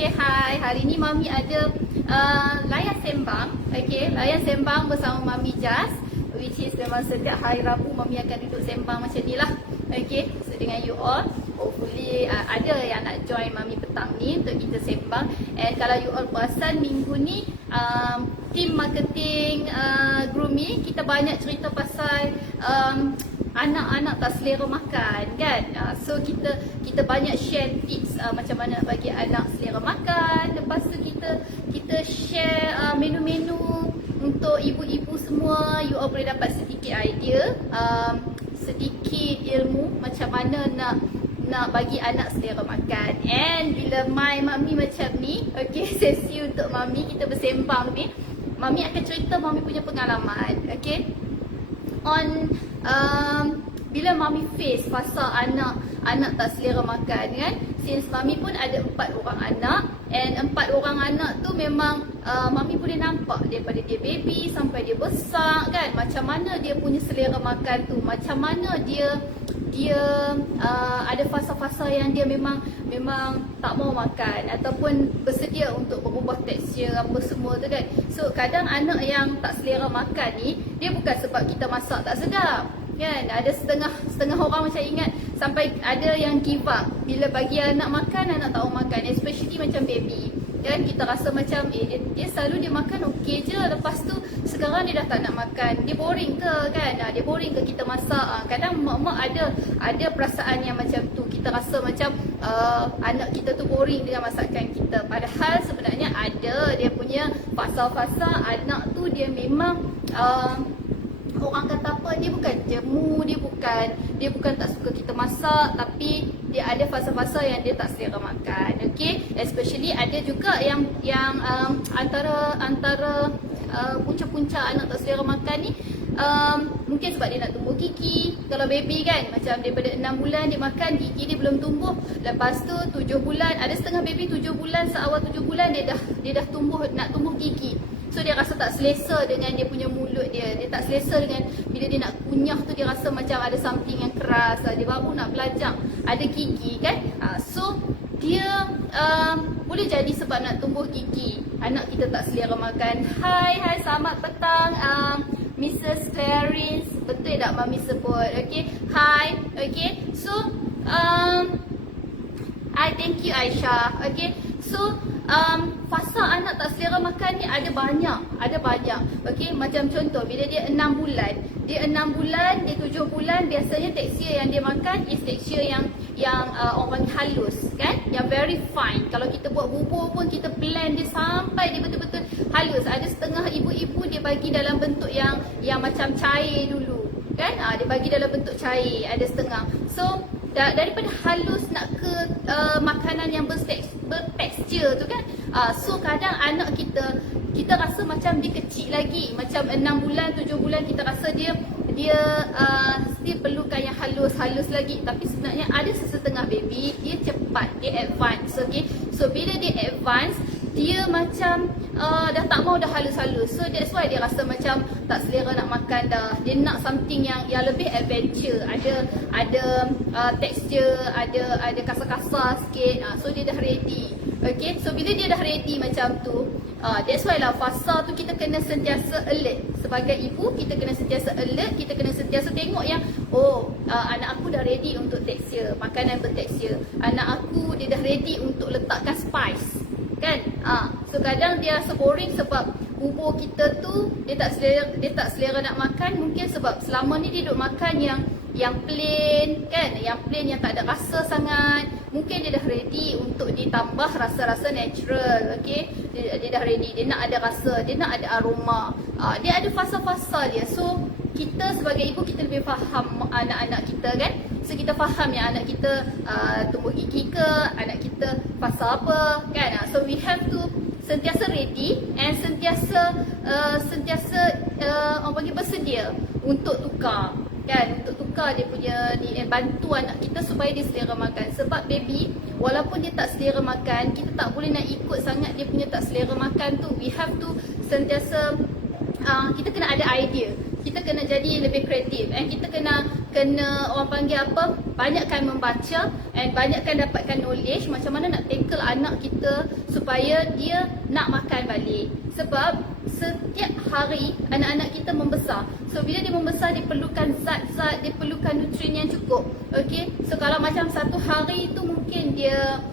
Okay, hai. Hari ni Mami ada layan sembang. Okay, layan sembang bersama Mami Jas, which is memang setiap hari Rabu Mami akan duduk sembang macam ni lah. Okay, so dengan you all, hopefully ada yang nak join Mami petang ni untuk kita sembang. And kalau you all perasan minggu ni team marketing Groomie, kita banyak cerita pasal anak-anak tak selera makan kan. So kita banyak share tips macam mana nak bagi anak selera makan. Lepas tu kita share menu-menu untuk ibu-ibu semua. You all boleh dapat sedikit idea, sedikit ilmu macam mana nak bagi anak selera makan. And bila Mami macam ni, okay, sesi untuk Mami kita bersembang ni, Mami akan cerita Mami punya pengalaman. Okay, on bila Mami face pasal anak tak selera makan kan. Since Mami pun ada 4 orang anak, and 4 orang anak tu memang Mami boleh nampak daripada dia baby sampai dia besar kan, macam mana dia punya selera makan tu, macam mana dia ada fasa-fasa yang dia memang tak mau makan ataupun bersedia untuk berubah tekstur apa semua tu kan. So kadang anak yang tak selera makan ni, dia bukan sebab kita masak tak sedap kan. Ada setengah orang macam ingat sampai ada yang give up bila bagi anak makan, anak tak mau makan, especially macam baby kan. Kita rasa macam dia selalu dia makan okey je, lepas tu sekarang dia dah tak nak makan, dia boring ke kan. Dia boring ke kita masak. Kadang mak-mak ada perasaan yang macam tu, kita rasa macam anak kita tu boring dengan masakan kita. Padahal sebenarnya ada dia punya fasa-fasa anak tu, dia memang orang kata apa, dia bukan jemu, dia bukan tak suka kita masak, tapi dia ada fasa-fasa yang dia tak selera makan. Okay, especially ada juga yang antara punca-punca anak tak selera makan ni, mungkin sebab dia nak tumbuh gigi. Kalau baby kan, macam daripada 6 bulan dia makan, gigi dia belum tumbuh. Lepas tu 7 bulan, ada setengah baby 7 bulan, seawal 7 bulan dia dah nak tumbuh gigi. So dia rasa tak selesa dengan dia punya mulut dia. Dia tak selesa dengan bila dia nak kunyah tu, dia rasa macam ada something yang keras. Dia baru nak belajar, ada gigi kan. So dia boleh jadi sebab nak tumbuh gigi. Anak kita tak selera makan. Hai, selamat petang Mrs. Clarence. Betul tak Mami sebut? Okay, hi. Okay, so I thank you Aisyah. Okay, so fasa anak tak selera makan ni ada banyak. Okay, macam contoh bila dia 6 bulan, dia 7 bulan, biasanya tekstur yang dia makan is tekstur yang orang halus kan, yang very fine. Kalau kita buat bubur pun kita blend dia sampai dia betul-betul halus. Ada setengah ibu-ibu dia bagi dalam bentuk yang macam cair dulu kan. Dia bagi dalam bentuk cair, ada setengah. So daripada halus nak ke makanan yang bertekstur tu kan. So kadang anak kita rasa macam dia kecil lagi, macam 6 bulan, 7 bulan, kita rasa dia still perlukan yang halus lagi. Tapi sebenarnya ada sesetengah baby dia cepat, dia advance. Okay, so bila dia advance, dia macam dah tak mau dah halus-halus. So that's why dia rasa macam tak selera nak makan dah. Dia nak something yang lebih adventure, ada tekstur, ada kasar-kasar sikit. So dia dah ready. Okay, so bila dia dah ready macam tu, that's why lah fasa tu kita kena sentiasa alert. Sebagai ibu, kita kena sentiasa alert. Kita kena sentiasa tengok yang anak aku dah ready untuk tekstur, makanan bertekstur. Anak aku dia dah ready untuk letakkan spice kan. So kadang dia rasa boring sebab bubur kita tu dia tak selera nak makan. Mungkin sebab selama ni dia duduk makan yang plain kan, yang plain yang tak ada rasa sangat. Mungkin dia dah ready untuk ditambah rasa-rasa natural. Okay, dia dah ready, dia nak ada rasa, dia nak ada aroma, dia ada fasa-fasa dia. So kita sebagai ibu, kita lebih faham anak-anak kita kan. So kita faham yang anak kita tumbuh gigi ke, anak kita fasa apa kan. So we have to sentiasa ready and sentiasa orang panggil bersedia untuk tukar kan, untuk tukar dia punya ni, bantu anak kita supaya dia selera makan. Sebab baby, walaupun dia tak selera makan, kita tak boleh nak ikut sangat dia punya tak selera makan tu. We have to sentiasa kita kena ada idea. Kita kena jadi lebih kreatif. And kita kena orang panggil apa, banyakkan membaca and banyakkan dapatkan knowledge macam mana nak tackle anak kita supaya dia nak makan balik. Sebab setiap hari anak-anak kita membesar. So bila dia membesar, dia perlukan zat-zat, dia perlukan nutrien yang cukup. Okay, so kalau macam satu hari tu mungkin dia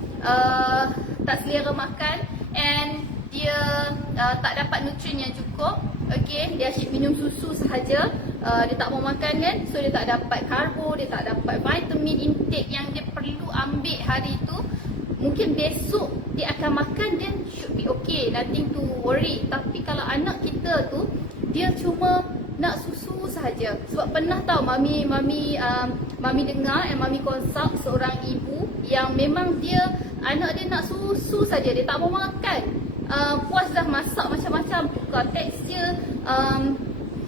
tak selera makan and dia tak dapat nutrien yang cukup. Okay, dia asyik minum susu sahaja, dia tak mau makan kan, so dia tak dapat karbo, dia tak dapat vitamin intake yang dia perlu ambil hari tu. Mungkin besok dia akan makan, then should be okay, nothing to worry. Tapi kalau anak kita tu, dia cuma nak susu sahaja. Sebab pernah tahu mami dengar and mami consult seorang ibu yang memang dia, anak dia nak susu saja, dia tak mau makan. Puas dah masak macam-macam, tukar tekstur,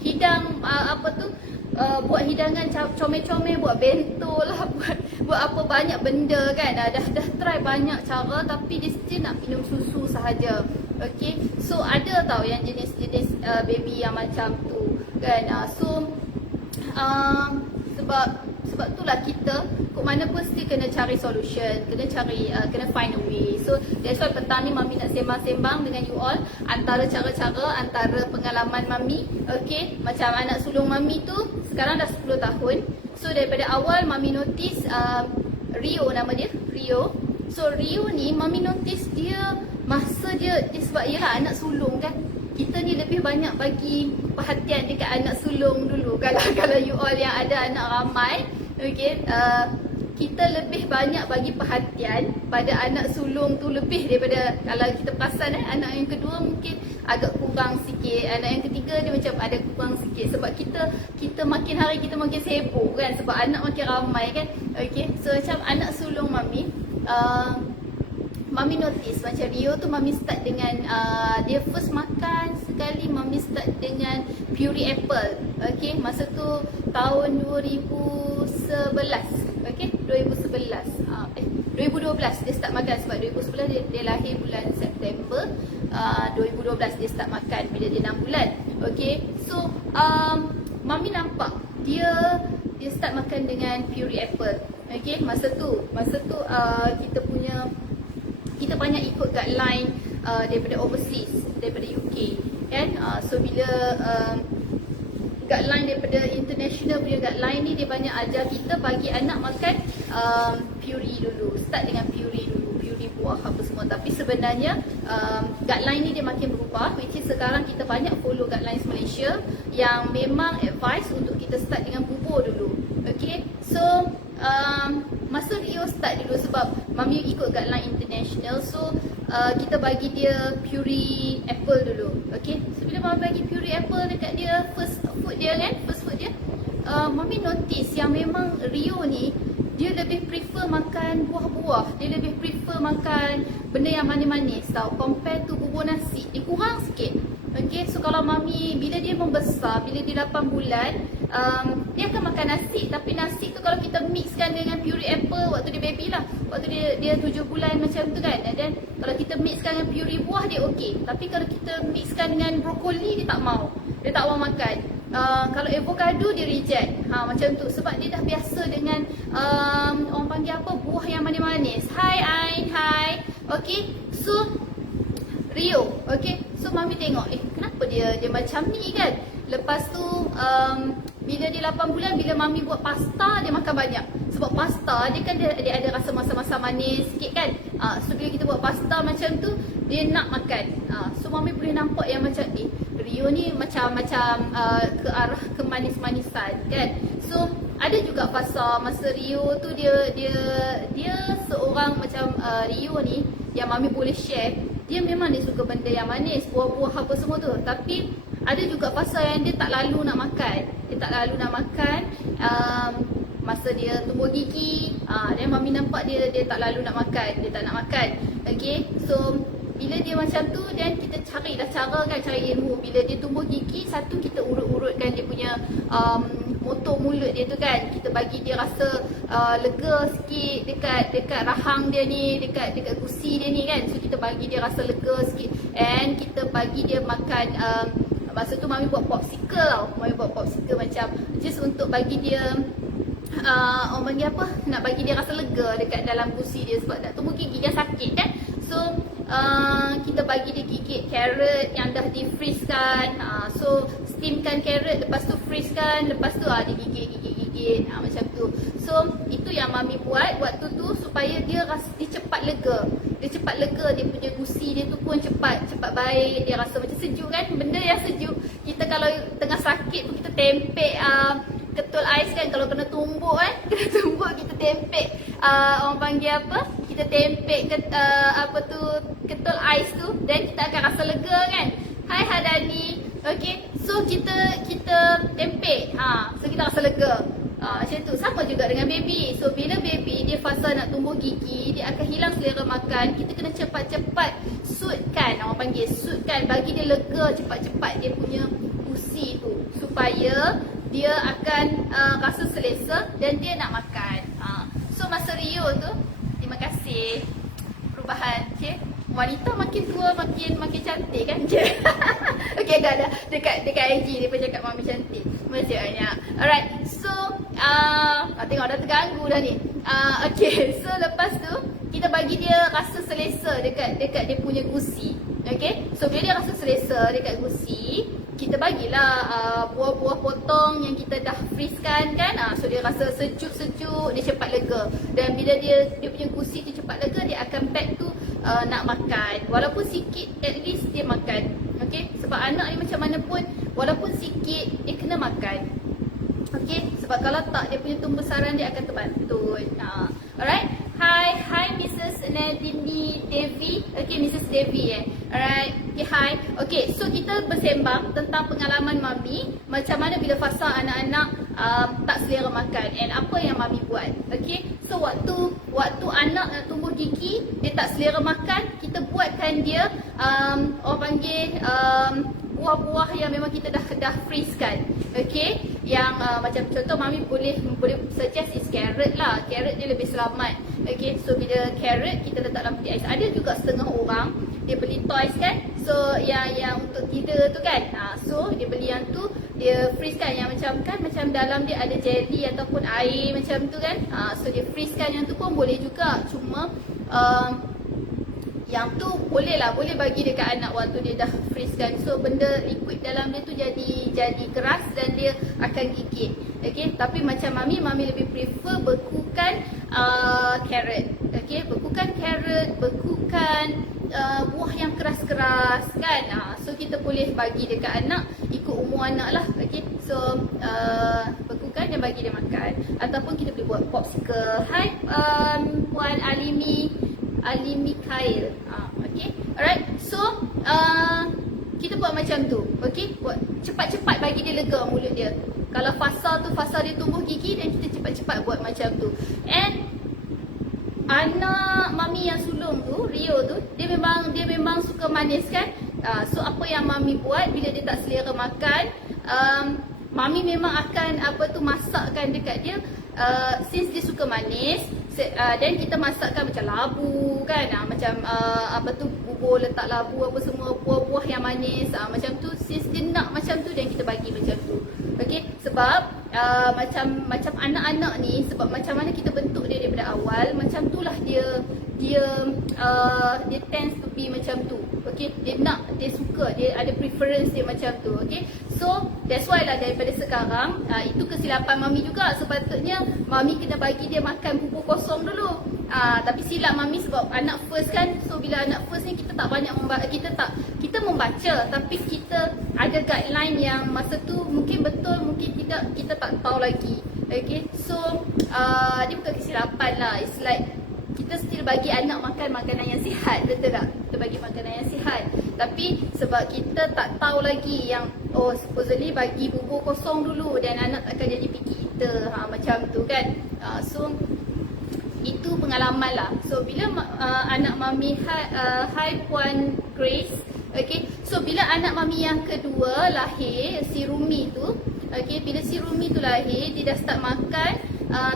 hidang buat hidangan comel-comel, buat bento lah, buat apa banyak benda kan. Dah try banyak cara tapi dia still nak minum susu sahaja. Okay, so ada tau yang jenis-jenis baby yang macam tu kan. Sebab itulah kita kok mana pun still kena cari solution, kena find a way. So that's why petang ni mami nak sembang-sembang dengan you all antara cara-cara, antara pengalaman mami. Okay, macam anak sulung mami tu sekarang dah 10 tahun. So daripada awal mami notice Rio, nama dia Rio. So Rio ni mami notice dia masa dia sebab ialah anak sulung kan, kita ni lebih banyak bagi perhatian dekat anak sulung dulu. Kalau you all yang ada anak ramai, okay, kita lebih banyak bagi perhatian pada anak sulung tu lebih daripada kalau kita perasan anak yang kedua mungkin agak kurang sikit, anak yang ketiga dia macam ada kurang sikit. Sebab kita makin hari kita makin sibuk kan, sebab anak makin ramai kan. Okay, so macam anak sulung mami, mami notice macam Rio tu mami start dengan dia first makan sekali mami start dengan puree apple. Okay, masa tu tahun 2011. Okay, 2011 2012 dia start makan. Sebab 2011 dia lahir bulan September, 2012 dia start makan bila dia 6 bulan. Okay, so mami nampak dia start makan dengan puree apple. Okay, masa tu kita banyak ikut guideline daripada overseas, daripada UK kan. So bila guideline daripada international punya guideline ni, dia banyak ajar kita bagi anak makan puree dulu, start dengan puree dulu, puree buah apa semua. Tapi sebenarnya guideline ni dia makin berubah, which is sekarang kita banyak follow guidelines Malaysia yang memang advice untuk kita start dengan bubur dulu. Okay, so masa Rio start dulu sebab mami ikut guideline international, so kita bagi dia puree apple dulu. Okay, so bila mami bagi puree apple dekat dia first food dia, mami notice yang memang Rio ni dia lebih prefer makan buah-buah, dia lebih prefer makan benda yang manis-manis tau, compare tu bubur nasi, dia kurang sikit. Okay, so kalau mami bila dia membesar, bila dia 8 bulan, dia akan makan nasi. Tapi nasi tu kalau kita mixkan dengan puree apple waktu dia baby lah, waktu dia 7 bulan macam tu kan, dan kalau kita mixkan dengan puree buah dia okey. Tapi kalau kita mixkan dengan brokoli, dia tak mau makan. Kalau avocado dia reject, macam tu. Sebab dia dah biasa dengan orang panggil apa, buah yang manis-manis. Hai Ain, hai. Okay, so Rio, okay, so mami tengok kenapa dia macam ni kan. Lepas tu bila dia 8 bulan, bila mami buat pasta, dia makan banyak. Sebab pasta dia kan dia ada rasa masa-masa manis sikit kan. So bila kita buat pasta macam tu, dia nak makan. So mami boleh nampak yang macam Rio ni macam ke arah kemanis-manisan kan. So ada juga fasa masa Rio tu dia seorang macam Rio ni yang mami boleh share, dia memang dia suka benda yang manis, buah-buah apa semua tu. Tapi ada juga fasa yang dia tak lalu nak makan. Masa dia tumbuh gigi, dan mami nampak dia tak lalu nak makan, dia tak nak makan. Okay, so bila dia macam tu, dan kita carilah cara kan, cari ilmu. Bila dia tumbuh gigi, satu kita urut-urutkan dia punya motor mulut dia tu kan. Kita bagi dia rasa lega sikit dekat rahang dia ni, dekat gusi dia ni kan. So kita bagi dia rasa lega sikit, and kita bagi dia makan Masa tu mami buat popsicle tau. Mami buat popsicle macam just untuk bagi dia orang panggil apa, nak bagi dia rasa lega dekat dalam gusi dia sebab nak tumbuh gigi dia sakit kan. So kita bagi dia gigit carrot yang dah di freeze kan. So steamkan carrot, lepas tu freeze kan, lepas tu dia gigit macam tu. So itu yang mami buat waktu tu supaya dia cepat lega. Dia cepat lega, dia punya gusi dia tu pun cepat baik, dia rasa macam sejuk kan. Benda yang sejuk, kita kalau tengah sakit tu kita tempek ketul ais kan, kalau kena tumbuk kan, kena tumbuk kita tempek orang panggil apa, kita tempek ketul ais tu, dan kita akan rasa lega kan. Hai Hadani. Okay, so kita tempek, so kita rasa lega. Macam tu, sama juga dengan baby. So bila baby dia fasa nak tumbuh gigi, dia akan hilang selera makan, kita kena cepat-cepat suitkan, orang panggil suitkan, bagi dia lega cepat-cepat dia punya gusi tu, supaya dia akan rasa selesa dan dia nak makan. So masa Rio tu, terima kasih perubahan. Okay, wanita makin tua makin cantik kan. Okay, dah dekat IG dia pun cakap mami cantik. Macam banyak. Alright, so tengok dah terganggu dah ni. Okay, so lepas tu kita bagi dia rasa selesa dekat dia punya gusi. Okay, so bila dia rasa selesa dekat gusi, kita bagilah buah-buah potong yang kita dah freeze kan. So dia rasa sejuk-sejuk, dia cepat lega. Dan bila dia punya gusi tu cepat lega, dia akan back tu nak makan. Walaupun sikit, at least dia makan. Okay, sebab anak ni macam mana pun, walaupun sikit, dia kena makan. Okay, sebab kalau tak, dia punya tumbuh besar dia akan terbantut. Alright, hi Mrs. Nadini Devi. Okay, Mrs. Devi Alright, okay, hi. Okay, so kita bersembang tentang pengalaman mami, macam mana bila fasa anak-anak tak selera makan, and apa yang mami buat. Okay, so waktu anak nak tumbuh gigi, dia tak selera makan, kita buatkan dia orang panggil buah-buah yang memang kita dah freeze kan. Okay, yang macam contoh mami boleh suggest is carrot lah. Carrot dia lebih selamat. Okay, so bila carrot kita letak dalam peti ais. Ada juga setengah orang dia beli toys kan, so yang untuk tidur tu kan, so dia beli yang tu, dia freeze kan, yang macam dalam dia ada jelly ataupun air macam tu kan. So dia freeze kan, yang tu pun boleh juga. Cuma yang tu boleh bagi dekat anak waktu dia dah freeze kan. So benda liquid dalam dia tu jadi keras dan dia akan gigit. Okay, tapi macam mami lebih prefer bekukan carrot. Okay, bekukan carrot, bekukan buah yang keras-keras kan. So kita boleh bagi dekat anak ikut umur anak lah. Okay, so bekukan dan bagi dia makan. Ataupun kita boleh buat popsicle. Hai Puan Alimi Khair. Okay, alright. So kita buat macam tu. Okay, buat cepat-cepat bagi dia lega mulut dia. Kalau fasa dia tumbuh gigi, dan kita cepat-cepat buat macam tu. And anak mami yang sulung tu, Rio tu, dia memang suka manis kan. So apa yang mami buat bila dia tak selera makan, mami memang akan masakkan dekat dia. Since dia suka manis, dan kita masakkan macam labu kan, macam bubur letak labu apa semua, buah-buah yang manis, macam tu. Since dia nak macam tu, dan kita bagi macam tu. Okay, sebab macam anak-anak ni, sebab macam mana kita bentuk dia daripada awal, macam tu lah dia tends to be macam tu. Okay, dia suka, dia ada preference dia macam tu. Okay, so that's why lah daripada sekarang, itu kesilapan mami juga. Sepatutnya mami kena bagi dia makan bubur kosong dulu. Tapi silap mami sebab anak first kan. So bila anak first ni kita tak banyak kita membaca, tapi kita ada guideline yang masa tu mungkin betul, mungkin tidak, kita tak tahu lagi. Okay, so dia bukan kesilapan lah. It's like kita still bagi anak makan makanan yang sihat, betul tak? Kita bagi makanan yang sihat. Tapi sebab kita tak tahu lagi yang supposedly bagi bubur kosong dulu, dan anak akan jadi picky eater, macam tu kan. So itu pengalaman lah. So bila anak mami hai Puan Grace. Okay, so bila anak mami yang kedua lahir, si Rumi tu, okay, bila si Rumi tu lahir, dia dah start makan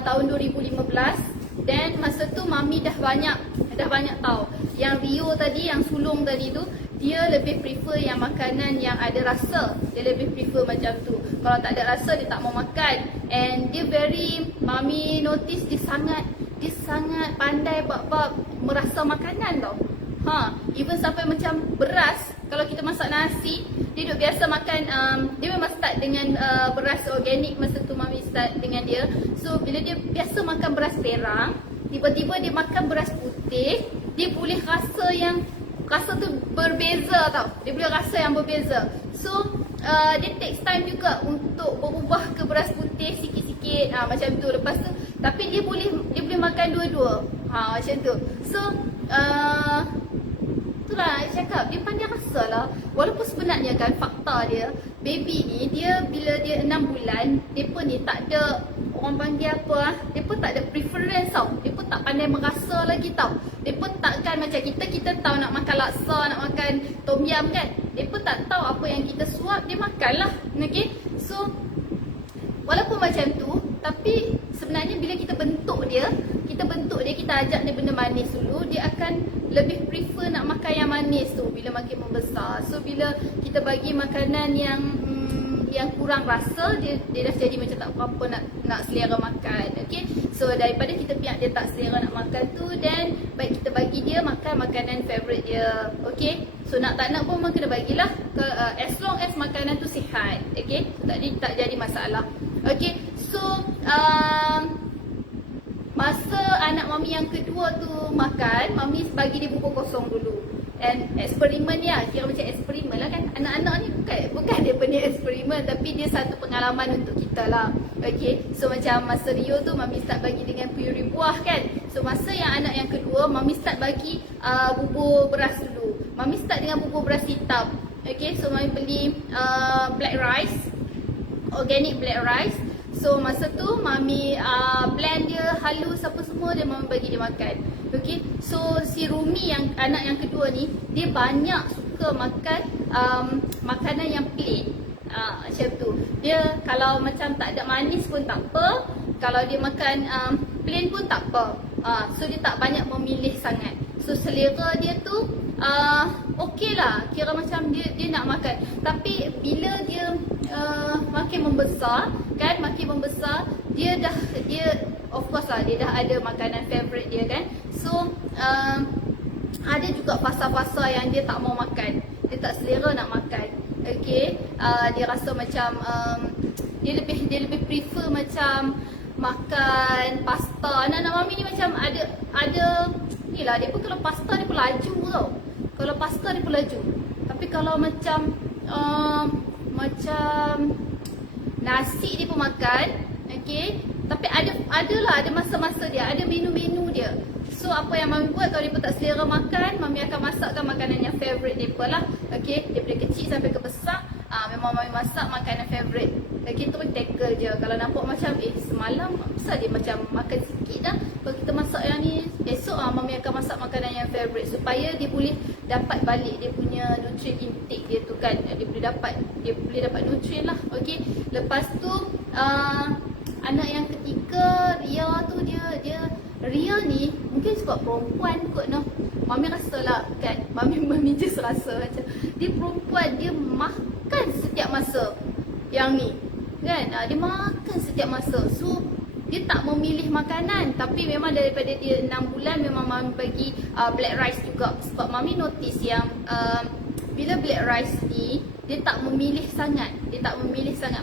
tahun 2015. Dan masa tu mami dah banyak tahu. Yang Rio tadi, yang sulung tadi tu, dia lebih prefer yang makanan yang ada rasa. Dia lebih prefer macam tu. Kalau tak ada rasa dia tak mau makan. And dia very, mami notice dia sangat pandai bab merasa makanan tau. Even sampai macam beras, kalau kita masak nasi, dia duk biasa makan, dia memang start dengan beras organik. Masa tu mami start dengan dia. So bila dia biasa makan beras perang, tiba-tiba dia makan beras putih, dia boleh rasa tu berbeza tau. Dia boleh rasa yang berbeza. So dia takes time juga untuk berubah ke beras putih sikit-sikit, macam tu. Lepas tu tapi dia boleh makan dua-dua. Macam tu. So itulah saya cakap, dia pandai rasa lah. Walaupun sebenarnya kan fakta dia, baby ni dia bila dia 6 bulan, depa ni tak ada, orang panggil apa, depa tak ada preference tau. Depa tak pandai merasa lagi tau. Depa takkan macam kita tahu nak makan laksa, nak makan tom yum kan. Depa tak tahu apa yang kita suap, dia makan lah. Okay. So walaupun macam tu, tapi sebenarnya bila kita bentuk dia, kita ajak dia benda manis dulu, dia akan lebih prefer nak makan yang manis tu bila makin membesar. So bila kita bagi makanan yang kurang rasa, dia dah jadi macam tak apa-apa nak selera makan. Okay. So daripada kita pihak dia tak selera nak makan tu, then baik kita bagi dia makan makanan favourite dia. Okay. So nak tak nak pun memang kena bagilah, as long as makanan tu sihat. Okay. So tak jadi masalah. Okay. So masa anak mami yang kedua tu makan, mami bagi dia bubur kosong dulu. And eksperimen dia, kira macam eksperimen lah kan. Anak-anak ni bukan dia punya eksperimen, tapi dia satu pengalaman untuk kita lah. Okay. So macam masa Rio tu mami start bagi dengan puri buah kan. So masa yang anak yang kedua, mami start bagi bubur beras dulu. Mami start dengan bubur beras hitam. Okay. So mami beli black rice, organic black rice. So masa tu mami blend dia halus apa semua, dan mami bagi dia makan. Okay. So si Rumi yang anak yang kedua ni, dia banyak suka makan makanan yang plain. Macam tu. Dia kalau macam tak ada manis pun tak apa. Kalau dia makan plain pun tak apa. So dia tak banyak memilih sangat. So selera dia tu okey lah. Kira macam dia nak makan. Tapi bila dia makin membesar kan, dia of course lah, dia dah ada makanan favourite dia kan. So ada juga fasa-fasa yang dia tak mau makan, dia tak selera nak makan. Okay. Dia rasa macam dia lebih prefer macam makan pasta. Anak-anak mami ni macam ada ni lah, dia pun kalau pasta dia pun laju tau. Kalau pasta dia pun laju. Tapi kalau macam nasi dia pun makan. Okay. Tapi ada masa-masa dia, ada menu-menu dia. So apa yang mami buat, kalau dia pun tak selera makan, mami akan masakkan makanan yang favourite dia lah. Okay. Daripada kecil sampai ke besar, memang mami masak makanan favourite. Okay. Terus tackle je. Kalau nampak macam semalam asal dia macam makan sikit dah, kalau kita masak yang ni, esok mami akan masak makanan yang favourite, supaya dia boleh dapat balik dia punya nutrient intake dia tu kan. Dia boleh dapat nutrient lah. Okay. Lepas tu anak yang ketiga, Ria tu, Ria ni mungkin sebab perempuan kot noh. Mami rasa lah kan, Mami just rasa macam dia perempuan, dia makan setiap masa yang ni kan. Dia makan setiap masa. So dia tak memilih makanan. Tapi memang daripada dia 6 bulan, memang mami bagi black rice juga. Sebab mami notice yang bila black rice ni, dia tak memilih sangat.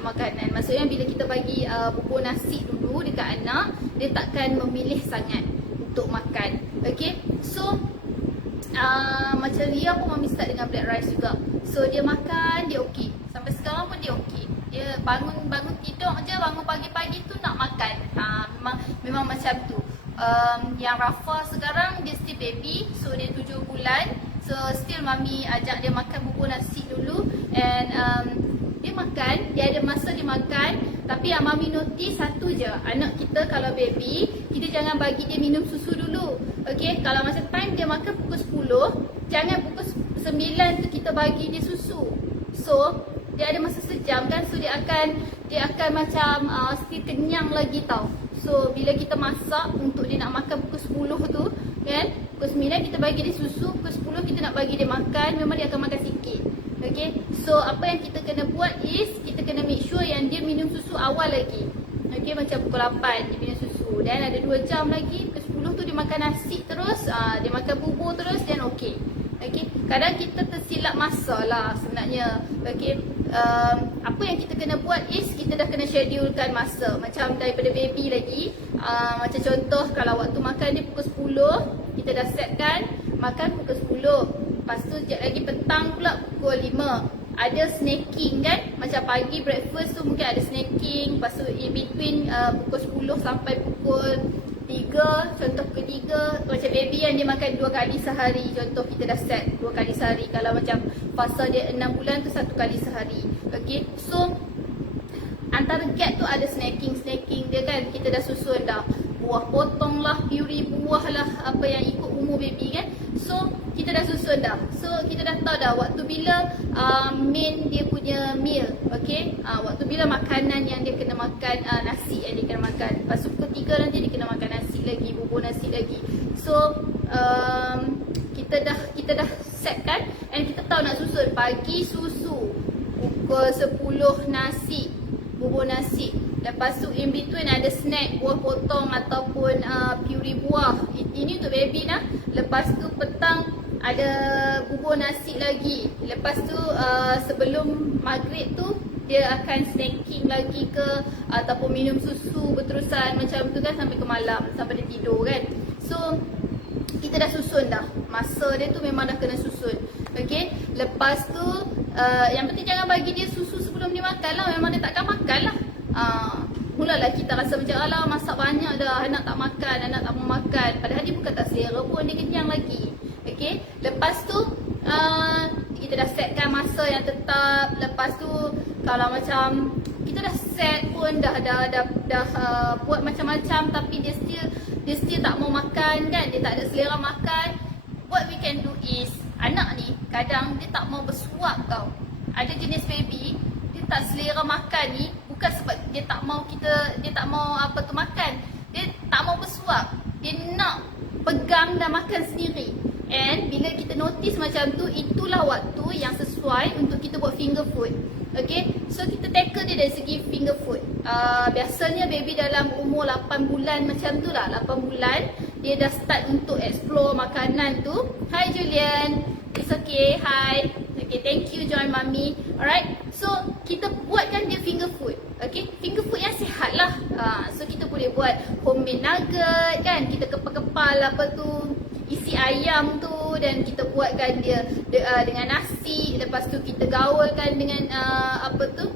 Makanan. Maksudnya bila kita bagi bubur nasi dulu dekat anak, dia takkan memilih sangat untuk makan. Okay. So macam Ria pun mami start dengan black rice juga. So dia makan, dia okey. Sampai sekarang pun dia okey. Dia bangun tidur je, bangun pagi-pagi tu nak makan. Memang macam tu. Yang Rafa sekarang dia still baby. So dia 7 bulan. So still mami ajak dia makan bubur nasi dulu. And dia makan, dia ada masa dia makan. Tapi yang mami notice satu je, anak kita kalau baby, kita jangan bagi dia minum susu dulu. Okay. Kalau masa time dia makan pukul 10, jangan pukul 9 tu kita bagi dia susu. So dia ada masa sejam kan. So dia akan macam still kenyang lagi tau. So bila kita masak untuk dia nak makan pukul 10 tu, kan. Pukul 9 kita bagi dia susu, pukul 10 kita nak bagi dia makan, memang dia akan makan sikit. Okay, so apa yang kita kena buat is kita kena make sure yang dia minum susu awal lagi. Okay, macam pukul 8 dia minum susu, dan ada 2 jam lagi, pukul 10 tu dia makan nasi terus, dia makan bubur terus, dan okay. Okay, kadang kita tersilap masa lah sebenarnya. Okay, apa yang kita kena buat is kita dah kena schedulekan masa. Macam daripada baby lagi, macam contoh kalau waktu makan dia pukul 10, kita dah setkan makan pukul 10. Lepas tu sekejap lagi petang pula pukul 5. Ada snacking kan, macam pagi breakfast tu mungkin ada snacking. Lepas tu in between pukul 10 sampai pukul 3, contoh pukul 3. Macam baby yang dia makan 2 kali sehari, contoh kita dah set 2 kali sehari. Kalau macam fasa dia 6 bulan tu 1 kali sehari. Okay, so antara gap tu ada snacking dia kan, kita dah susun dah. Buah potong lah, puri buah lah, apa yang ikut umur baby kan. So kita dah susun dah. So kita dah tahu dah waktu bila main dia punya meal. Okay, waktu bila makanan yang dia kena makan, nasi yang dia kena makan. Lepas tu pukul 3 nanti dia kena makan nasi lagi, bubur nasi lagi. So kita dah set kan, and kita tahu nak susun. Pagi susu, pukul 10 nasi, bubur nasi. Lepas tu in between ada snack, buah potong ataupun puri buah. Ini untuk baby lah. Lepas tu petang ada bubur nasi lagi. Lepas tu sebelum maghrib tu dia akan snacking lagi ke, ataupun minum susu berterusan macam tu kan, sampai ke malam, sampai dia tidur kan. So kita dah susun dah. Masa dia tu memang dah kena susun. Okay, lepas tu yang penting jangan bagi dia susu sebelum dia makan lah. Memang dia takkan makan lah. Mulalah kita rasa macam alah masak banyak dah, anak tak makan, anak tak mau makan. Padahal dia bukan tak selera pun, dia kenyang lagi. Okay, lepas tu kita dah setkan masa yang tetap. Lepas tu kalau macam kita dah set pun dah buat macam-macam, tapi dia still tak mau makan kan, dia tak ada selera makan. What we can do is, anak ni kadang dia tak mau bersuap tau. Ada jenis baby dia tak selera makan ni bukan sebab dia tak mau apa tu makan. Dia tak mau bersuap. Dia nak pegang dan makan sendiri. And bila kita notice macam tu, itulah waktu yang sesuai untuk kita buat finger food. Okay, so kita tackle dia dari segi finger food. Biasanya baby dalam umur 8 bulan macam tu lah, 8 bulan dia dah start untuk explore makanan tu. Hi Julian, it's okay, hi. Okay, thank you join mami. Alright, so kita buatkan dia finger food. Okay, finger food yang sihat lah. So kita boleh buat homemade nugget kan, kita kepal-kepal apa tu, isi ayam tu, dan kita buatkan dia dengan nasi. Lepas tu kita gaulkan dengan apa tu,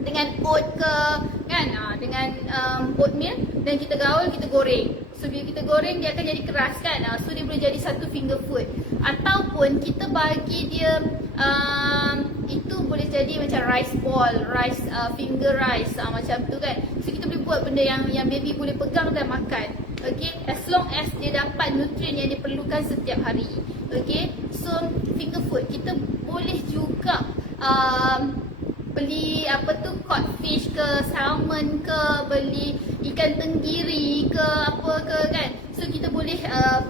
dengan oat ke kan, dengan oatmeal, dan kita gaul, kita goreng. So bila kita goreng dia akan jadi keras kan, so dia boleh jadi satu finger food. Ataupun kita bagi dia itu boleh jadi macam rice ball, rice finger rice, macam tu kan. So kita boleh buat benda yang baby boleh pegang dan makan. Okay, as long as dia dapat nutrien yang diperlukan setiap hari. Okay, so finger food kita boleh juga beli apa tu, codfish ke, salmon ke, beli ikan tenggiri ke, apa ke kan. So kita boleh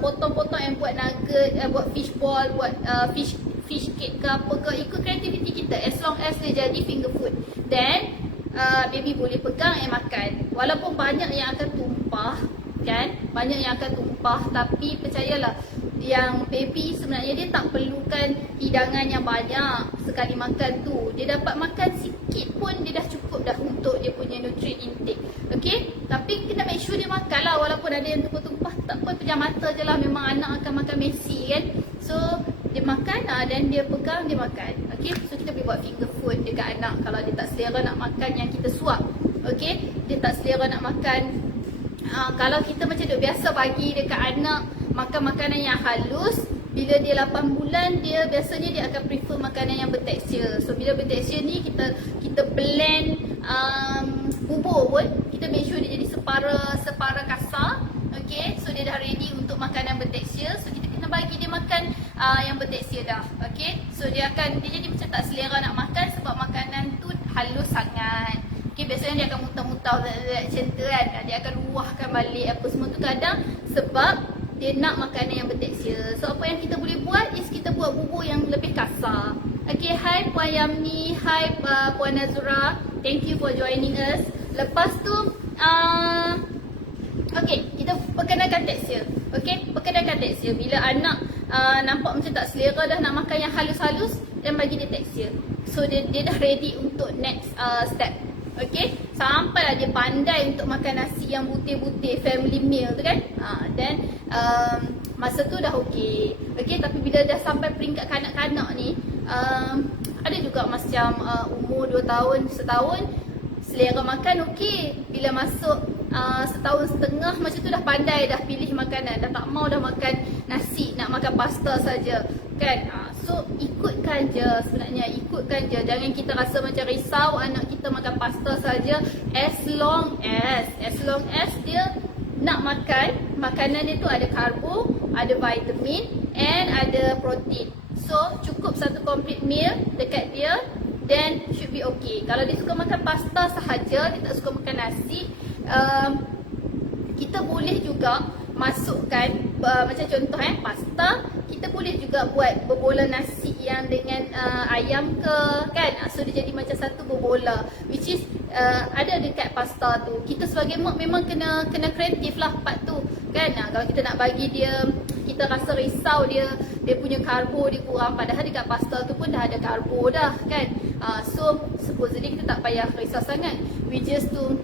potong-potong and buat nugget, buat fish ball, buat fish cake ke apa ke, ikut kreativiti kita, as long as dia jadi finger food. Then baby boleh pegang and makan. Walaupun banyak yang akan tumpah kan, banyak yang akan tumpah, tapi percayalah yang baby sebenarnya dia tak perlukan hidangan yang banyak sekali makan tu. Dia dapat makan sikit pun dia dah cukup dah untuk dia punya nutrient intake. Okay, tapi kita make sure dia makan lah. Walaupun ada yang tumpah-tumpah, tak apa, pejam mata je lah. Memang anak akan makan messy kan. So dia makan dan dia pegang, dia makan. Okay, so kita boleh buat finger food dekat anak kalau dia tak selera nak makan yang kita suap. Okay, dia tak selera nak makan, kalau kita macam tu biasa bagi dekat anak makan makanan yang halus, bila dia 8 bulan dia biasanya dia akan prefer makanan yang bertekstur. So bila bertekstur ni kita blend bubur pun, kita make sure dia jadi separa kasar. Okay, so dia dah ready untuk makanan bertekstur. So kita kena bagi dia makan yang bertekstur dah. Okay, so dia jadi macam tak selera nak makan sebab makanan tu halus sangat. Okay, biasanya dia akan muntah-muntah macam tu kan, dia akan luahkan balik apa semua tu kadang sebab dia nak makanan yang bertekstur. So apa yang kita boleh buat is kita buat bubur yang lebih kasar. Okay, hi Puan Yamni, hi Puan Nazura, thank you for joining us. Lepas tu okay, kita perkenalkan tekstur. Okay, perkenalkan tekstur. Bila anak nampak macam tak selera dah nak makan yang halus-halus, dan bagi dia tekstur. So dia dah ready untuk next step. Okay, sampailah dia pandai untuk makan nasi yang butir-butir family meal tu kan. Dan masa tu dah okay. Okay, tapi bila dah sampai peringkat kanak-kanak ni, ada juga macam umur 2 tahun, setahun, selera makan okey. Bila masuk setahun setengah macam tu dah pandai dah pilih makanan, dah tak mau dah makan nasi, nak makan pasta saja kan. So ikutkan je sebenarnya, ikutkan je. Jangan kita rasa macam risau anak kita makan pasta saja, as long as dia nak makan makanan dia tu ada karbo, ada vitamin and ada protein. So cukup satu complete meal dekat dia, then should be okay. Kalau dia suka makan pasta sahaja, dia tak suka makan nasi, kita boleh juga masukkan macam contoh pasta, kita boleh juga buat berbola nasi yang dengan ayam ke kan. So dia jadi macam satu berbola, which is ada dekat pasta tu. Kita sebagai mak memang kena kreatif lah part tu kan. Kalau kita nak bagi dia, kita rasa risau dia punya karbo dia kurang, padahal dekat pasta tu pun dah ada karbo dah kan. So supposedly kita tak payah risau sangat. We just to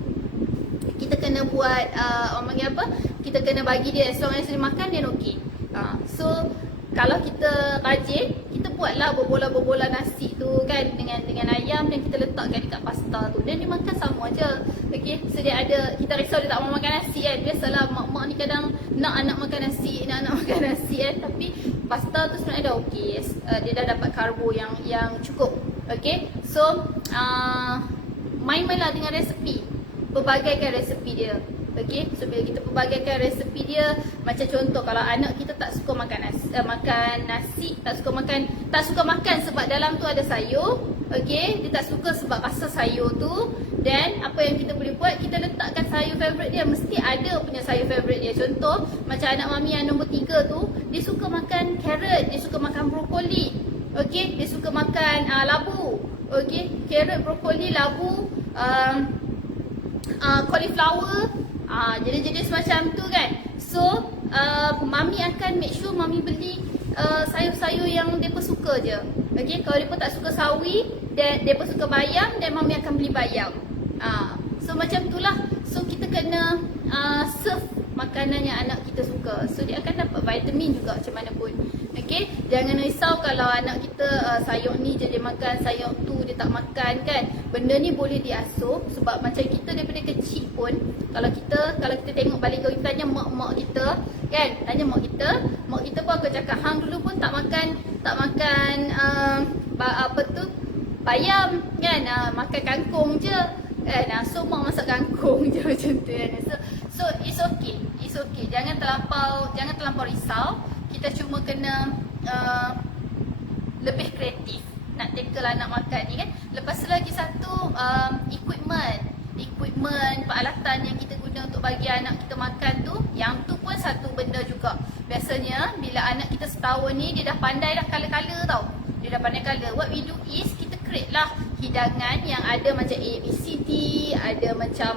kita kena buat orang panggil apa, kita kena bagi dia as long as dia makan dia okey. So kalau kita rajin, kita buatlah berbola-berbola nasi tu kan dengan ayam, dan kita letakkan dekat pasta tu, dan dia makan sama aja. Okey, so dia ada, kita risau dia tak mau makan nasi kan. Biasalah mak-mak ni kadang nak anak makan nasi, nak anak makan nasi kan, tapi pasta tu sebenarnya dah okey. Dia dah dapat karbo yang cukup. Okey, so main-mainlah dengan resepi, perbagaikan resepi dia. Okay, so bila kita perbagaikan resepi dia, macam contoh kalau anak kita tak suka makan nasi, tak suka makan sebab dalam tu ada sayur. Okay, dia tak suka sebab rasa sayur tu, then apa yang kita boleh buat, kita letakkan sayur favourite dia. Mesti ada punya sayur favourite dia. Contoh macam anak mami yang nombor 3 tu, dia suka makan carrot, dia suka makan brokoli. Okay, dia suka makan labu. Okay, carrot, brokoli, labu, cauliflower, jenis-jenis macam tu kan. So mami akan make sure mami beli sayur-sayur yang depa suka je. Okay, kalau depa tak suka sawi, dan depa suka bayam, dan mami akan beli bayam. So macam tu lah. So kita kena serve makanan yang anak kita suka, so dia akan dapat vitamin juga macam mana pun. Okay, jangan risau kalau anak kita sayur ni je dia makan, sayur tu dia tak makan kan. Benda ni boleh diasuh, sebab macam kita daripada kecil pun, kalau kita tengok balik, kalau kita tanya mak-mak kita kan, tanya mak kita pun akan cakap, hang dulu pun tak makan apa tu, bayam kan, makan kangkung je kan. So mak masak kangkung je macam tu kan. So it's okay. Jangan terlampau risau. Kita cuma kena lebih kreatif nak tackle anak makan ni kan. Lepas tu lagi satu, equipment, peralatan yang kita guna untuk bagi anak kita makan tu, yang tu pun satu benda juga. Biasanya bila anak kita setahun ni, dia dah pandai dah colour-colour tau. Dia dah pandai colour. What we do is kita create lah hidangan yang ada macam ABCD, ada macam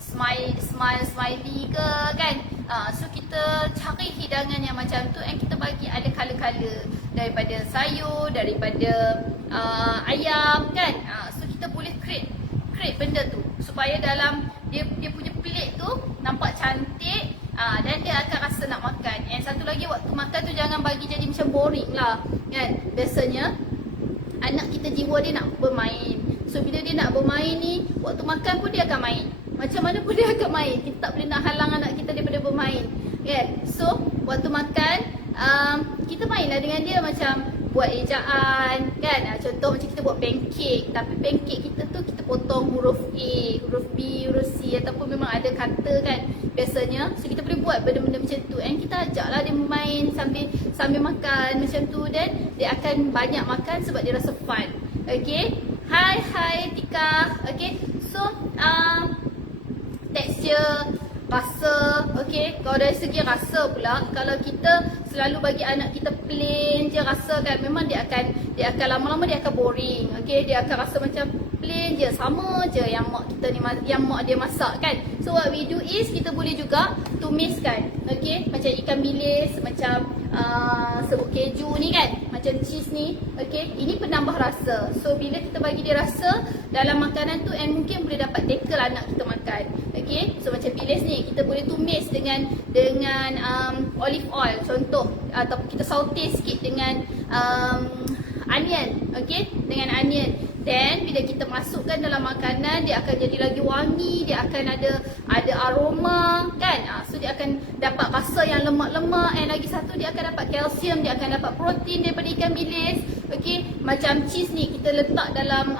smiley ke kan. So kita cari hidangan yang macam tu, and kita bagi ada colour-colour daripada sayur, daripada ayam kan. So kita boleh create benda tu supaya dalam dia punya plate tu nampak cantik, dan dia akan rasa nak makan. And satu lagi, waktu makan tu jangan bagi jadi macam boring lah kan. Biasanya anak kita jiwa dia nak bermain. So bila dia nak bermain ni, waktu makan pun dia akan main. Macam mana pun dia akan main. Kita tak boleh nak halang anak kita daripada bermain kan. So waktu makan, kita mainlah dengan dia, macam buat ejaan kan. Contoh macam kita buat pancake, tapi pancake kita tu kita potong huruf A, huruf B, huruf C, ataupun memang ada kata kan biasanya. So kita boleh buat benda-benda macam tu, and kita ajaklah dia main sambil makan macam tu, dan dia akan banyak makan sebab dia rasa fun. Okay, hi Tika. Okay, so tekstur, rasa, okay. Okay, kalau dari segi rasa pula, kalau kita selalu bagi anak kita plain je rasa kan, memang dia akan lama-lama dia akan boring. Okay, dia akan rasa macam plain je, sama je yang mak kita ni, yang mak dia masak kan. So what we do is kita boleh juga tumiskan. Okay, macam ikan bilis, macam serbuk keju ni kan, macam cheese ni. Okay, ini penambah rasa. So bila kita bagi dia rasa dalam makanan tu, and mungkin boleh dapat tackle anak kita makan. Okay, so macam bilis ni kita boleh tumis dengan olive oil contoh, ataupun kita saute sikit dengan onion. Okay, dengan onion. Then bila kita masukkan dalam makanan, dia akan jadi lagi wangi, dia akan ada aroma kan. So dia akan dapat rasa yang lemak-lemak, and lagi satu dia akan dapat kalsium, dia akan dapat protein daripada ikan bilis. Okay, macam cheese ni kita letak dalam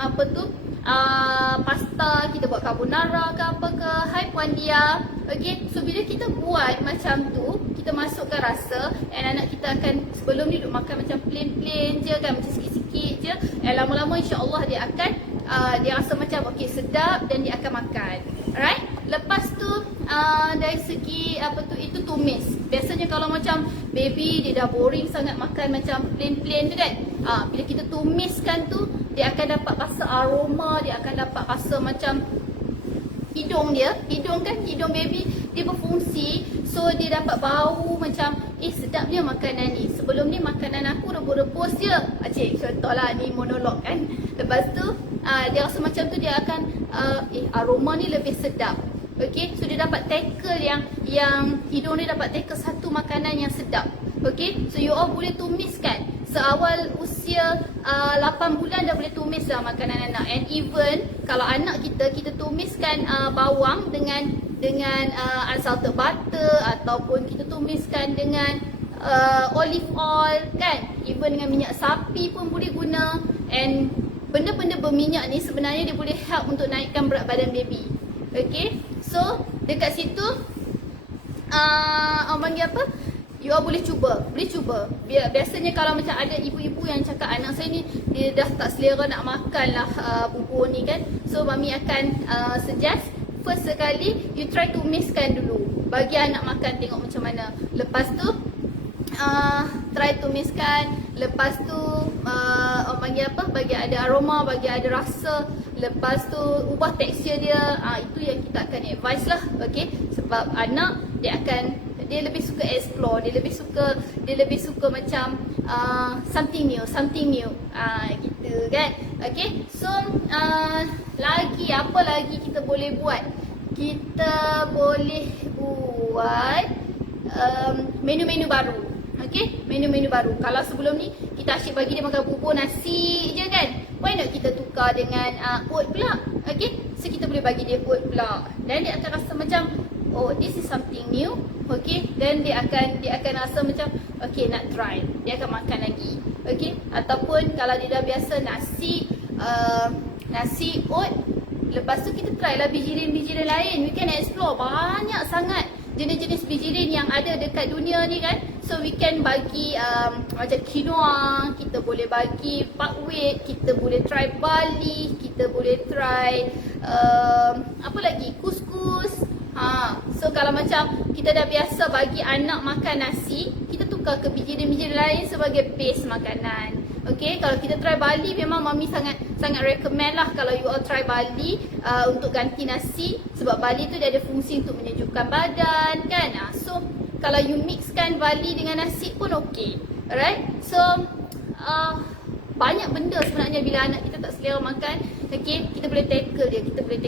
pasta, kita buat carbonara ke apa ke, hai puan dia. Okay, so bila kita buat macam tu, kita masukkan rasa, and anak kita akan sebelum ni duk makan macam plain-plain je kan, macam sikit-sikit je, and lama-lama insya-Allah dia akan dia rasa macam okey, sedap, dan dia akan makan. Alright, lepas tu dari segi itu tumis. Biasanya kalau macam baby dia dah boring sangat makan macam plain-plain tu kan, bila kita tumiskan tu, dia akan dapat rasa aroma, dia akan dapat rasa macam hidung baby dia berfungsi. So dia dapat bau macam sedapnya makanan ni. Sebelum ni makanan aku rebus-rebus je. Cik, contohlah ni monolog kan. Lepas tu dia rasa macam tu, dia akan aroma ni lebih sedap. Okay, so dia dapat tackle yang hidung dia dapat tackle satu makanan yang sedap. Okay, so you all boleh tumiskan. Seawal usia 8 bulan dah boleh tumis dah makanan anak. And even kalau anak kita tumiskan bawang dengan unsalted butter, ataupun kita tumiskan dengan olive oil kan, even dengan minyak sapi pun boleh guna. And benda-benda berminyak ni sebenarnya dia boleh help untuk naikkan berat badan baby. Okay, so dekat situ orang panggil apa, you all boleh cuba. Biasanya kalau macam ada ibu-ibu yang cakap anak saya ni dia dah tak selera nak makan lah bubur ni kan, so mami akan suggest first sekali you try tumiskan dulu, bagi anak makan, tengok macam mana. Lepas tu try tumiskan. Lepas tu orang panggil apa, bagi ada aroma, bagi ada rasa. Lepas tu ubah tekstur dia. Itu yang kita akan advise lah. Okay, sebab anak dia lebih suka explore, dia lebih suka macam something new gitu kan. Okay, so apa lagi kita boleh buat? Kita boleh buat menu-menu baru. Okay, menu-menu baru. Kalau sebelum ni kita asyik bagi dia makan bubur nasi je kan, why not kita tukar dengan oat pula. Okay, so kita boleh bagi dia oat pula, dan dia akan rasa macam this is something new. Okay, dan dia akan rasa macam okay, nak try, dia akan makan lagi. Okay, ataupun kalau dia dah biasa nasi oat, lepas tu kita try lah bijirin-bijirin lain. We can explore banyak sangat jenis-jenis bijirin yang ada dekat dunia ni kan. So we can bagi macam quinoa, kita boleh bagi buckwheat, kita boleh try barley, kita boleh try apa lagi, couscous. So kalau macam kita dah biasa bagi anak makan nasi, kita tukar ke bijirin-bijirin lain sebagai base makanan. Okay, kalau kita try barley, memang mami sangat recommend lah kalau you all try barley untuk ganti nasi, sebab barley tu dia ada fungsi untuk menyejukkan badan kan. So kalau you mixkan barley dengan nasi pun okay. Alright, so banyak benda sebenarnya bila anak kita tak selera makan. Okay, kita boleh tackle dia. Kita boleh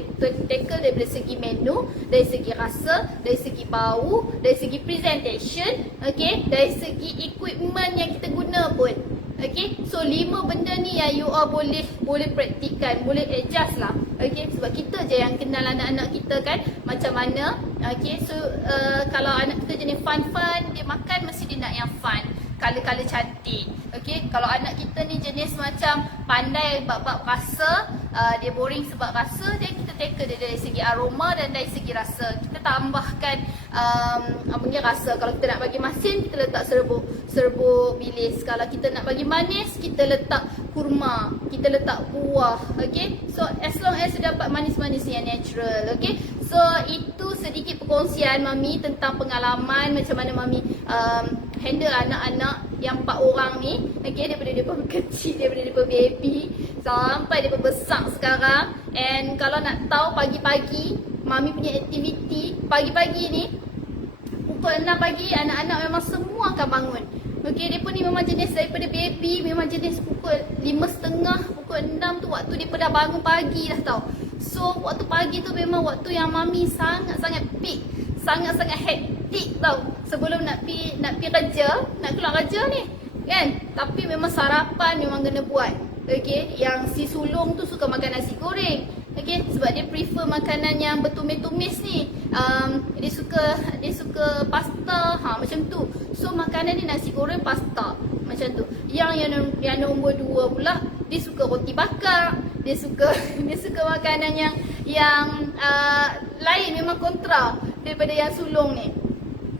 tackle dari segi menu, dari segi rasa, dari segi bau, dari segi presentation, okay, dari segi equipment yang kita guna pun. Okay, so 5 benda ni yang you all boleh praktikkan, boleh adjust lah. Okay, sebab kita je yang kenal anak-anak kita kan macam mana. Okay, so kalau anak kita jenis fun, dia makan mesti dia nak yang fun, color-color cantik. Okay, kalau anak kita ni jenis macam pandai bab rasa, dia boring sebab rasa, dan kita tackle dia dari segi aroma dan dari segi rasa. Kita tambahkan rasa. Kalau kita nak bagi masin, kita letak serbuk bilis. Kalau kita nak bagi manis, kita letak kurma, kita letak buah. Okay, so as long as dapat manis-manis yang natural. Okay, So itu sedikit perkongsian Mami tentang pengalaman macam mana Mami handle anak-anak yang 4 orang ni. Okay, daripada dia kecil, daripada dia baby sampai dia besar sekarang. And kalau nak tahu pagi-pagi Mami punya aktiviti pagi-pagi ni, pukul 6 pagi anak-anak memang semua akan bangun. Okay, dia pun ni memang jenis daripada baby, memang jenis pukul 5.30, pukul 6 tu waktu dia dah bangun pagi dah tau. So waktu pagi tu memang waktu yang Mami sangat-sangat peak, sangat-sangat hektik tau. Sebelum nak pi kerja, nak keluar kerja ni kan. Tapi memang sarapan memang kena buat. Okay, yang si sulung tu suka makan nasi goreng. Okay, sebab dia prefer makanan yang bertumis-tumis ni. Dia suka pasta, macam tu. So makanan ni nasi goreng, pasta, macam tu. Yang nombor 2 pula, dia suka roti bakar. Dia suka makanan yang lain, memang kontra daripada yang sulung ni.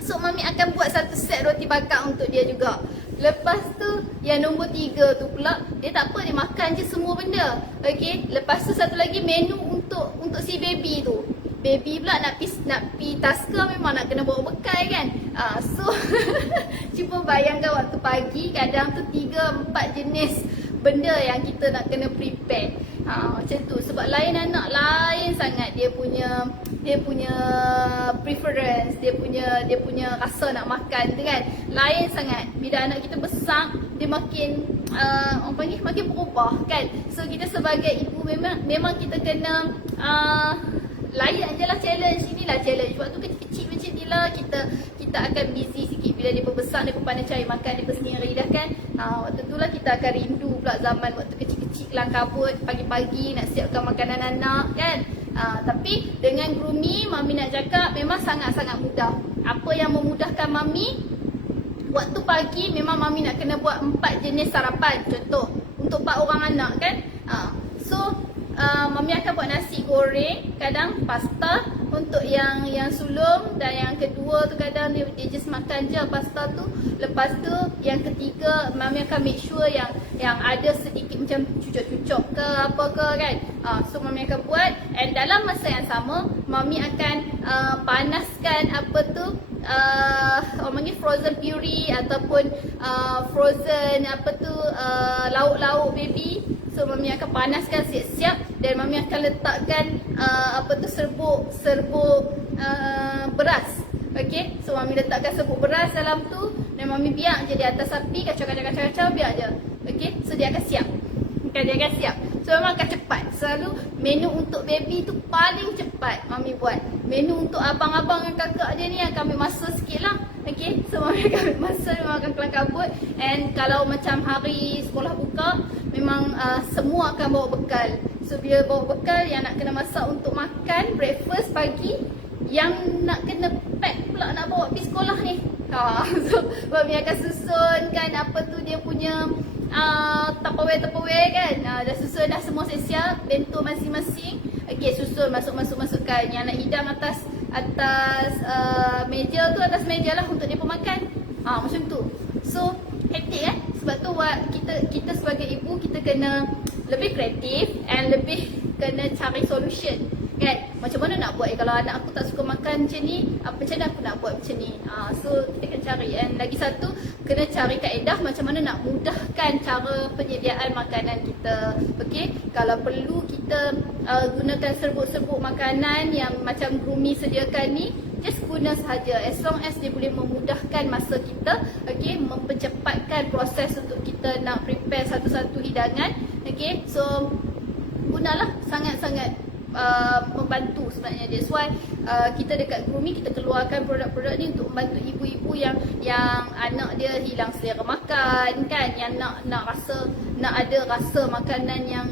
So Mami akan buat satu set roti bakar untuk dia juga. Lepas tu yang nombor 3 tu pula, dia tak apa, dia makan je semua benda. Okay, lepas tu satu lagi menu untuk si baby tu. Baby pula nak pi taska, memang nak kena bawa bekal kan. So cuba bayangkan waktu pagi kadang tu 3-4 jenis benda yang kita nak kena prepare. Macam tu. Sebab lain anak lain sangat dia punya preference, dia punya rasa nak makan tu kan. Lain sangat. Bila anak kita besar, dia makin orang panggil makin berubah kan. So kita sebagai ibu memang kita kena layan je lah challenge. Inilah challenge. Waktu kecil-kecil macam ni lah kita akan busy sikit. Bila dia berbesar, dia pun pandai cari makan dia sendiri dah kan. Waktu tu lah kita akan rindu pula zaman waktu kecil-kecil kelang kabut, pagi-pagi nak siapkan makanan anak kan. Tapi dengan Groomy, Mami nak cakap memang sangat-sangat mudah. Apa yang memudahkan Mami, waktu pagi memang Mami nak kena buat 4 jenis sarapan. Contoh, untuk 4 orang anak kan. So Mami akan buat nasi goreng, kadang pasta untuk yang sulung, dan yang kedua tu kadang dia just makan je pasta tu. Lepas tu yang ketiga Mami akan make sure yang ada sedikit macam cucuk-cucuk ke apa ke kan. So Mami akan buat, and dalam masa yang sama Mami akan panaskan apa tu orang panggil frozen puree ataupun frozen apa tu lauk-lauk baby. So Mami akan panaskan siap-siap, dan Mami akan letakkan serbuk beras. Okay, so Mami letakkan serbuk beras dalam tu, dan Mami biar je di atas api, kacau-kacau biar je. Okay, so dia akan siap. Dia akan siap. So memang akan cepat. Selalu menu untuk baby tu paling cepat Mami buat. Menu untuk abang-abang dan kakak dia ni akan ambil masa sikit lah. Okay, so Mami akan ambil masa, memang akan kelang kabut. And kalau macam hari sekolah buka, memang semua akan bawa bekal. So bila bawa bekal, yang nak kena masak untuk makan breakfast pagi, yang nak kena pack pula nak bawa pergi sekolah ni. So Mami akan susunkan apa tu dia punya Tupperware kan. Dah susun dah semua siap, bento masing-masing. Okay, susun masukkan. Yang nak hidang atas meja tu, atas meja lah untuk dia pemakan. Macam tu. So hektik kan. Sebab tu kita sebagai ibu, kita kena lebih kreatif and lebih kena cari solution kan. Macam mana nak buat kalau anak aku tak suka makan macam ni, macam mana aku nak buat macam ni. So kita kena cari. And lagi satu, kena cari kaedah macam mana nak mudahkan cara penyediaan makanan kita. Okay, kalau perlu kita gunakan serbuk-serbuk makanan yang macam Groomy sediakan ni, just guna sahaja, as long as dia boleh memudahkan masa kita. Okay, mempercepatkan proses untuk kita nak prepare satu-satu hidangan. Okay, so gunalah, sangat-sangat membantu sebenarnya. That's why kita dekat Groomy, kita keluarkan produk-produk ni untuk membantu ibu-ibu yang anak dia hilang selera makan kan, yang nak ada rasa makanan yang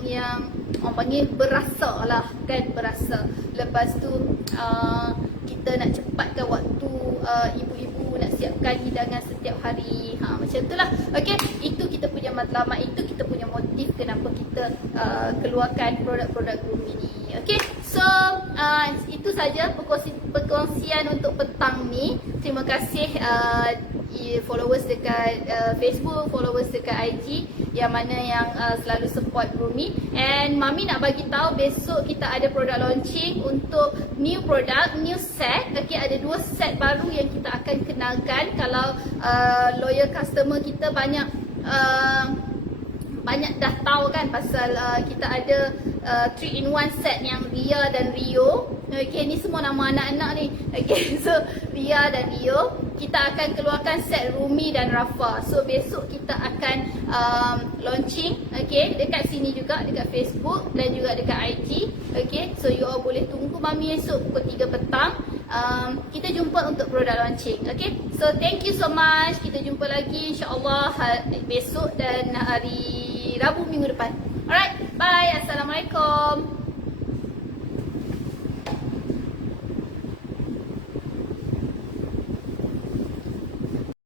orang panggil berasa lah kan, berasa. Lepas tu kita nak cepatkan waktu ibu-ibu nak siapkan hidangan setiap hari. Macam tu lah. Okay, itu kita punya matlamat, itu kita punya motif kenapa kita keluarkan produk-produk Groomy ni. Okay, so itu saja perkongsian untuk petang ni. Terima kasih followers dekat Facebook, followers dekat IG yang mana yang selalu support Rumi. And Mami nak bagi tahu besok kita ada produk launching untuk new product, new set. Okay, ada 2 set baru yang kita akan kenalkan. Kalau loyal customer kita banyak dah tahu kan pasal kita ada 3-in-1 set yang Ria dan Rio. Okay, ni semua nama anak-anak ni. Okay, so Ria dan Rio, kita akan keluarkan set Rumi dan Rafa. So besok kita akan launching, okay, dekat sini juga, dekat Facebook dan juga dekat IG. Okay, so you all boleh tunggu Mami esok pukul 3 petang. Kita jumpa untuk produk launching. Okay, so thank you so much. Kita jumpa lagi insyaAllah besok dan hari Rabu minggu depan. Alright, bye. Assalamualaikum.